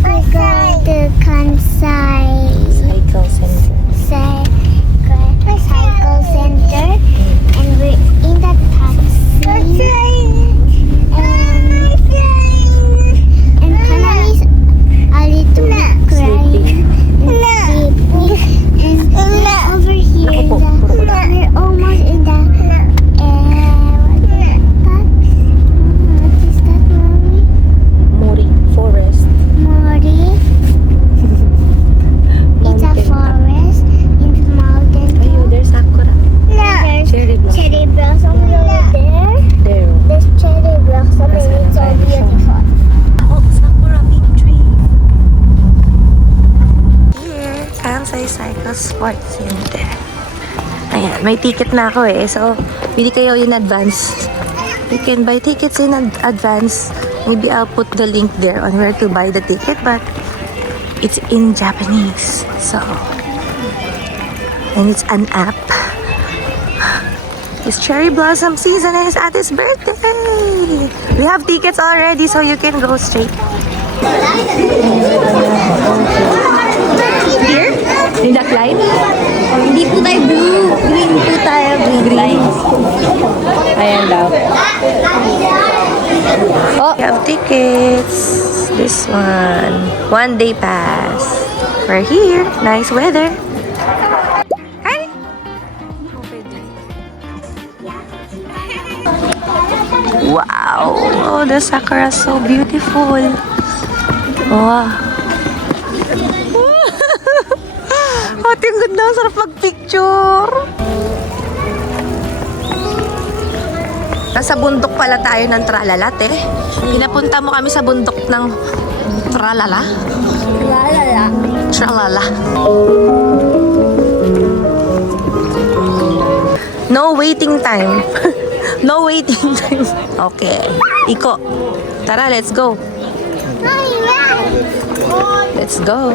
We go to Kansai Cycle center. Cycle Center, and we're in the taxi. And Kanami's a little bit crying and sleepy. And we're over here, we're almost in the what is that, Mommy? Mori Forest. Mori. It's a forest in the mountain. Ayun, there's Sakura. There's Cherry blossom. cherry blossom over there. There. There's cherry blossom and it's so beautiful. Oh, Sakura pink tree. Here, Kansai Cycle Sports Center. Ayan, may ticket na ako eh. So, pili kayo in advance. You can buy tickets in advance. Maybe I'll put the link there on where to buy the ticket, but it's in Japanese. So, and it's an app. It's cherry blossom season and it's at his birthday. We have tickets already, so you can go straight. Here? In that line? Hindi po tayo blue. Green po tayo. Green. Ayan daw. Oh, we have tickets. This one. 1 day pass. We're here. Nice weather. Hi! Wow! Oh, the sakura is so beautiful. Wow! Ate, ang ganda. Ang sarap mag-picture. Nasa bundok pala tayo ng Tralalat eh. Pinapunta mo kami sa bundok ng Tralala. Tralala. No waiting time. No waiting time. Okay. Iko. Tara, let's go. Let's go.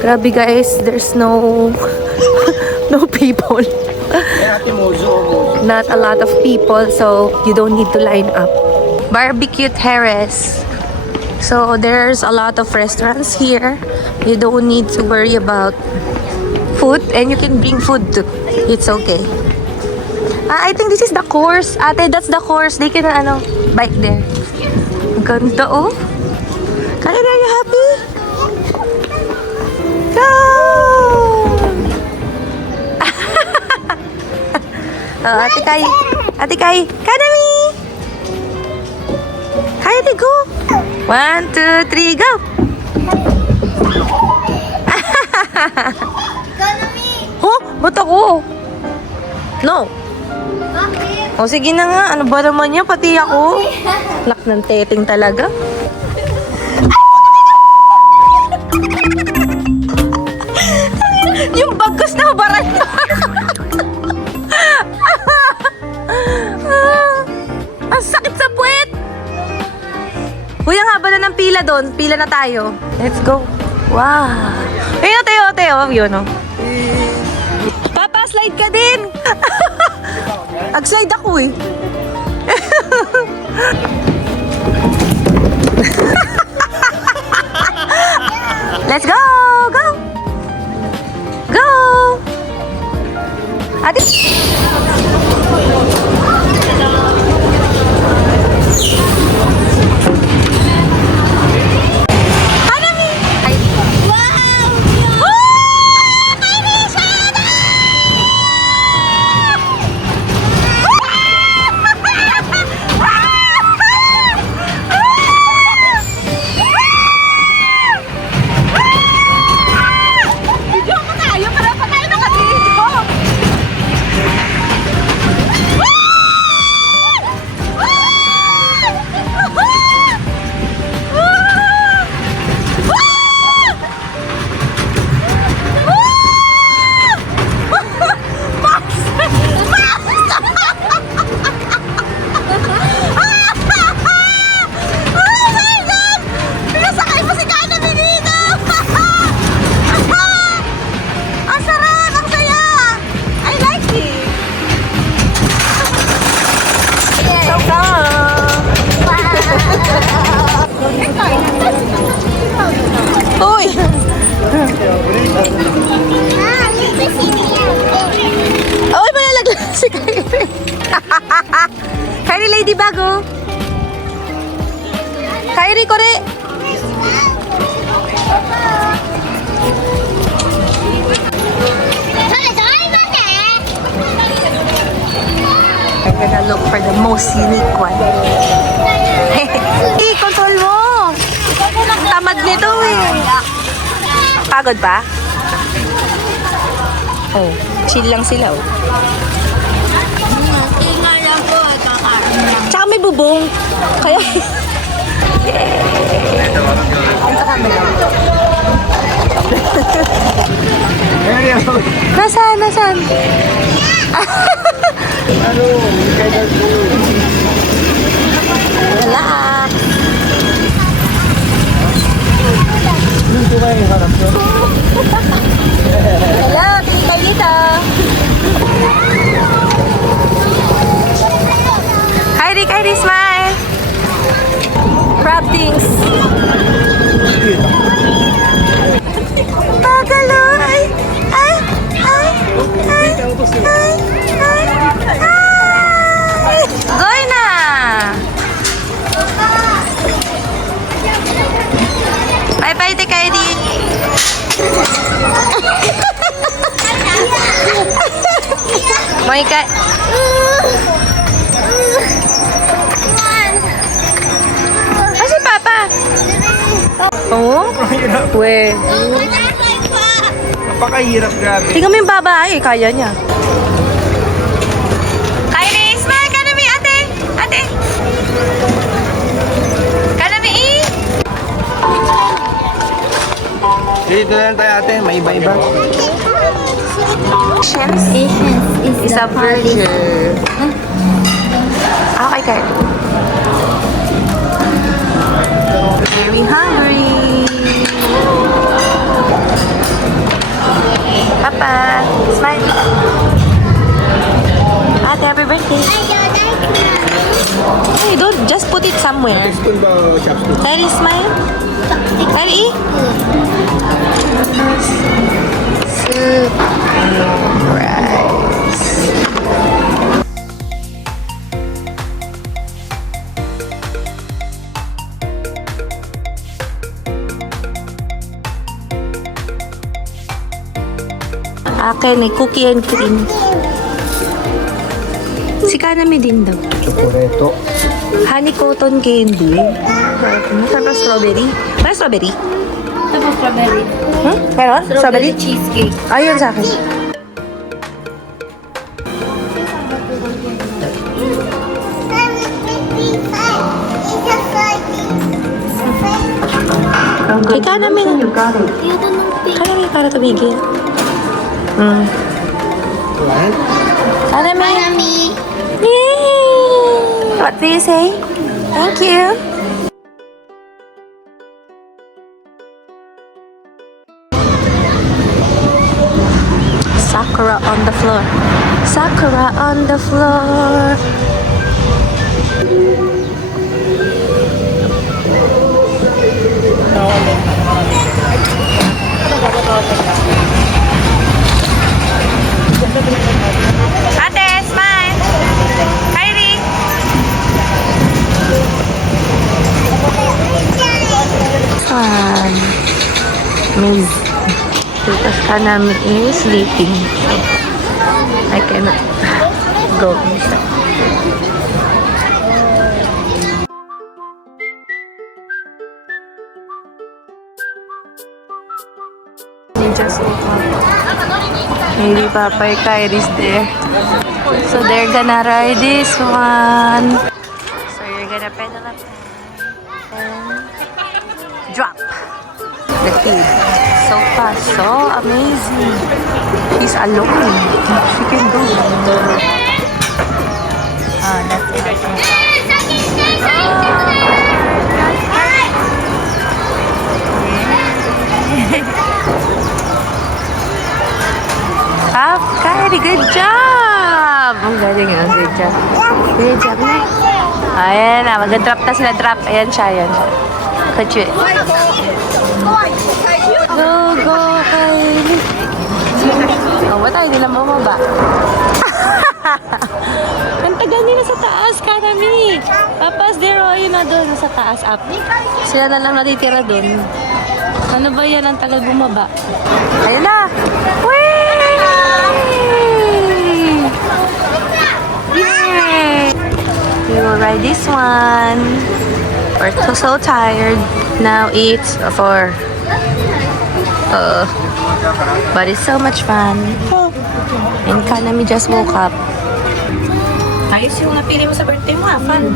Grabe guys, there's no no people. Not a lot of people, so you don't need to line up. Barbecue Terrace. So there's a lot of restaurants here. You don't need to worry about food, and you can bring food too. It's okay. I think this is the course. Ate, that's the course. They can bike there. Ganda oh. Kaya, are you happy? Go! Oh, Ate Kai. Ate Kai. Kanami! Hayate, go! 1, 2, 3, go! Oh, ba't ako? No. O sige na nga, ano ba naman yan? Pati ako. Lak ng teteng talaga. Yung bagos na baran. Ang sakit sa puwet. Uy, ang haba na ng pila doon. Pila na tayo. Let's go. Wow. Ayun, Teo. Yun, oh. Papa, slide ka din. Ag-slide ako eh. Let's go! Go! Go! Ate! Kyrie Ladybug, oh. Kyrie, kore. I'm gonna look for the most unique one. Hey, control mo! Ang tamad nito eh. Pagod ba? Oh, chill lang sila oh. Tsaka may bubong. Kaya... Nasaan? Nasaan? Relax. Hello, kita dito. Kyrie, smile. Crab things. Pagalo. Ay. Goy na. Bye-bye, te Kyrie. Moika. Si Papa. Oh? We. Napakahirap, grabe. Tingnan mo yung babae, kaya niya. Kylie, smile! Kanami, ate! Ate! Kanami, Dito na lang tayo ate, may iba-iba. Patience Patience is a virtue. Okay, Kylie. Very hungry. Papa, smile. Ate, happy birthday. Hey, don't just put it somewhere. Spoon ba o chopstick? Kylie, smile. Kylie, soup, rice. Akin ay cookie and cream. Si Kanami din daw. Chocoreto. Honey cotton candy. Ano strawberry? Ano strawberry? Ito po strawberry. Meron? Strawberry? Cheesecake. Ayun sa akin. Ay, Kanami. Ayoko ng pink. Kanami para tumigil. What? Kanami. Marami. Yay! What do you say? Thank you. Sakura on the floor. Sakura on the floor. Ate, smile. Kylie. Fun. Miss. Because Kanami is sleeping. So, I cannot go inside. They just woke up. Maybe Papa and Kyrie's there. So they're gonna ride this one. So you're gonna pedal up and drop the kid. So fast, so amazing. She's alone. She can do it. Ah, that's it. Up, Kylie, good job! Ang galing yun, good job. Good job na. Ayan na, mag-drop na sila, drop. Ayan siya, ayan siya. Kutsi. Go, go, Kylie. Oh, ba't tayo nilang bumaba? Ang tagal nila sa taas, Kanami. Papas, there, oh, yun na doon, sa taas, up. Sila na lang natitira doon. Ano ba yan? Ang tagal bumaba. Ayun na! Whee! Yay! We will ride this one. We're so tired. Now it's for... but it's so much fun. And Kanami just woke up. Ayos yung napili mo sa birthday mo, ha? Fun.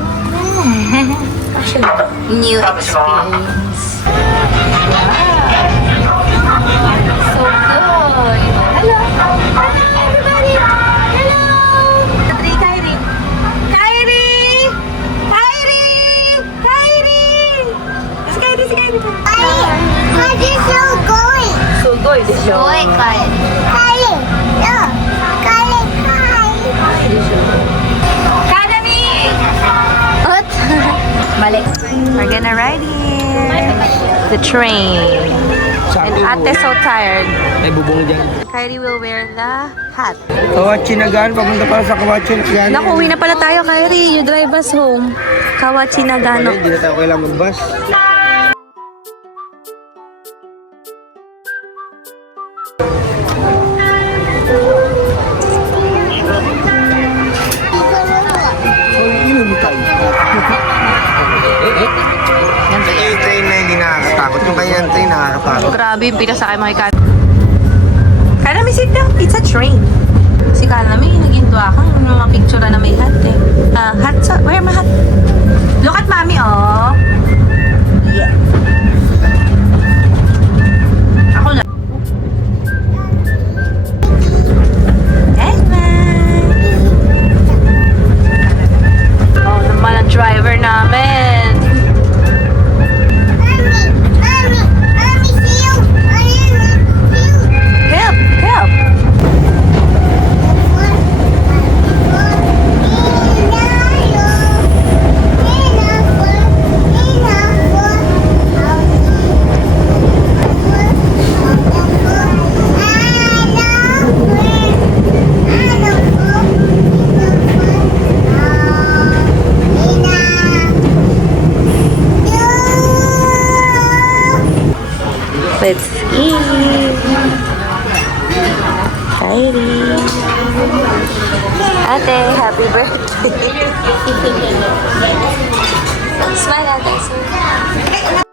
New experience. So good. Hello. Hello, everybody. Hello. Three, Kyrie. Kyrie. Kyrie. Kyrie. Si Kyrie, si Kyrie. What is so going? So good, the show. Kylie, look. Kylie, Kanami! What? Mali. We're gonna ride here. The train. And Ate so tired. May bubong dyan. Kylie will wear the hat. Kawachi Nagano, papunta para sa Kawachi Nagano. Naku, uwi na pala tayo, Kylie. You drive us home. Kawachi Nagano. Hindi na tayo kailangan mag-bus. Yung train na hindi nakakatakot. Yung kanyang train nakakatakot. Grabe yung pinasakay mo kay Kanami. Kanami, sit down. It's a train. Si Kanami, nag-indwa kang mga picture na may hat eh. Hat, where my hat? Look at Mami, oh. Yeah. Ako lang. Oh, naman ang driver namin. Mommy, see you. Help! Help! Let's eat. Kylie. Ate, happy birthday. Smile, Ate.